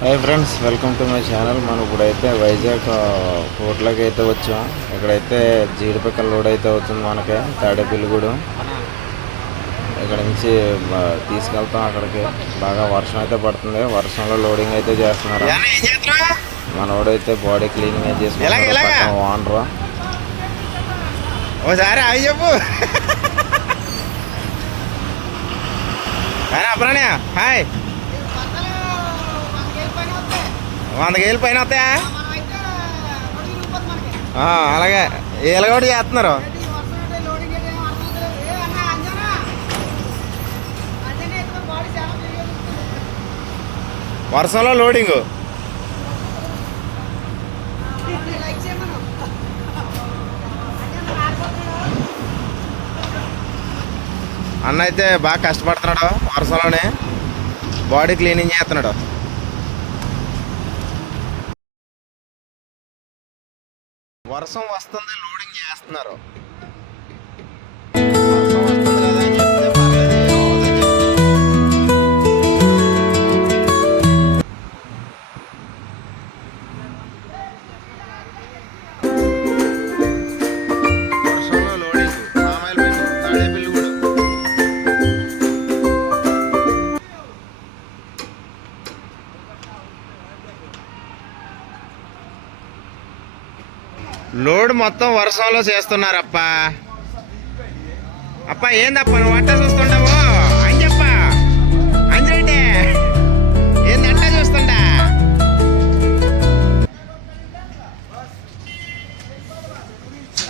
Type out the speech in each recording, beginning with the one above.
Hi friends welcome to my channel మనం ఇప్పుడైతే వైజాగ్ హోటల్కి అయితే వచ్చాం. ఇక్కడైతే జీడిపిక్కల లోడ్ అయితే అవుతుంది మనకి తాడేపల్లిగూడెం. ఇక్కడ నుంచి తీసుకెళ్తాం అక్కడికి. బాగా వర్షం అయితే పడుతుంది. వర్షంలో లోడింగ్ అయితే చేస్తున్నారు? మనోడైతే బాడీ క్లీనింగ్ అయితే? చేసుకుంటారు ఓనర్. ఓసారి అవి చెప్పు. హాయ్. వంద కేజీలు పైన వస్తాయా? అలాగే. వీళ్ళు కూడా చేస్తున్నారు? వర్షంలో లోడింగ్. అన్న అయితే బాగా కష్టపడుతున్నాడు వర్షంలోనే బాడీ క్లీనింగ్ చేస్తున్నాడు. వర్షం వస్తుంది లోడింగ్ చేస్తున్నారు. లోడ్ మొత్తం వర్షంలో చేస్తున్నారప్ప. అప్ప ఏందప్ప నువ్వు అట్ట చూస్తుండవు అని చెప్ప అంజరెడ్డి ఏందంట చూస్తుండా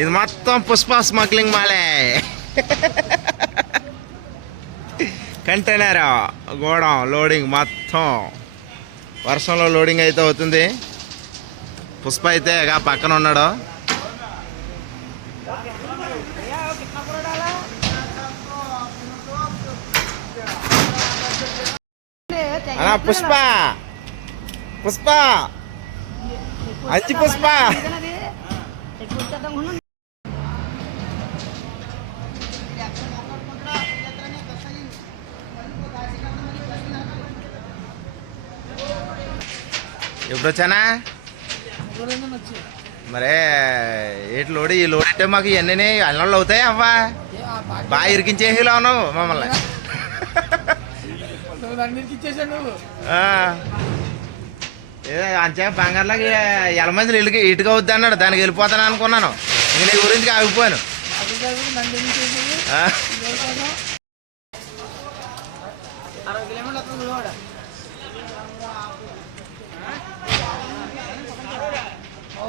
ఇది మొత్తం పుష్ప స్మగ్లింగ్ మాలే. కంటైనర్ గోడం లోడింగ్ మొత్తం. వర్షంలో లోడింగ్ అయితే అవుతుంది. పుష్ప అయితే ఇక పక్కన ఉన్నాడు. అన్నా పుష్ప. పుష్ప. అచ్చి పుష్ప. ఎప్పుడు వచ్చానా? మరే ఏటి లోడు? ఈ లోడ్ అంటే మాకు ఇవన్నీ అల్లంలో అవుతాయి అవ్వా. బాగా ఇరికించేసేలా ఉన్నావు మమ్మల్ని. అంచే బంగారులాగా ఎల మంది ఇటుక ఇటుక అవుద్ది అన్నాడు. దానికి వెళ్ళిపోతాను అనుకున్నాను. ఇంక నీ గురించి ఆగిపోయాను. ఆ.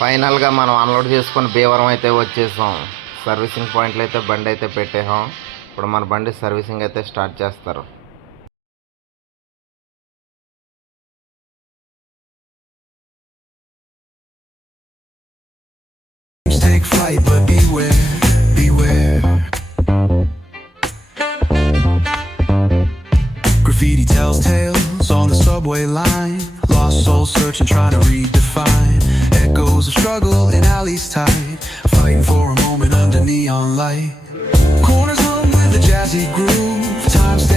ఫైనల్గా మనం అన్లోడ్ చేసుకొని భీవరం అయితే వచ్చేసాం సర్వీసింగ్ పాయింట్లు అయితే బండి అయితే పెట్టేసాం ఇప్పుడు మన బండి సర్వీసింగ్ అయితే స్టార్ట్ చేస్తారు Take flight, but beware, beware. Graffiti tells tales on the subway line. Lost souls searching, trying to redefine. Echoes of struggle in alleys tight. Fighting for a moment under neon light. Corners hum with a jazzy groove. Time stands still, it's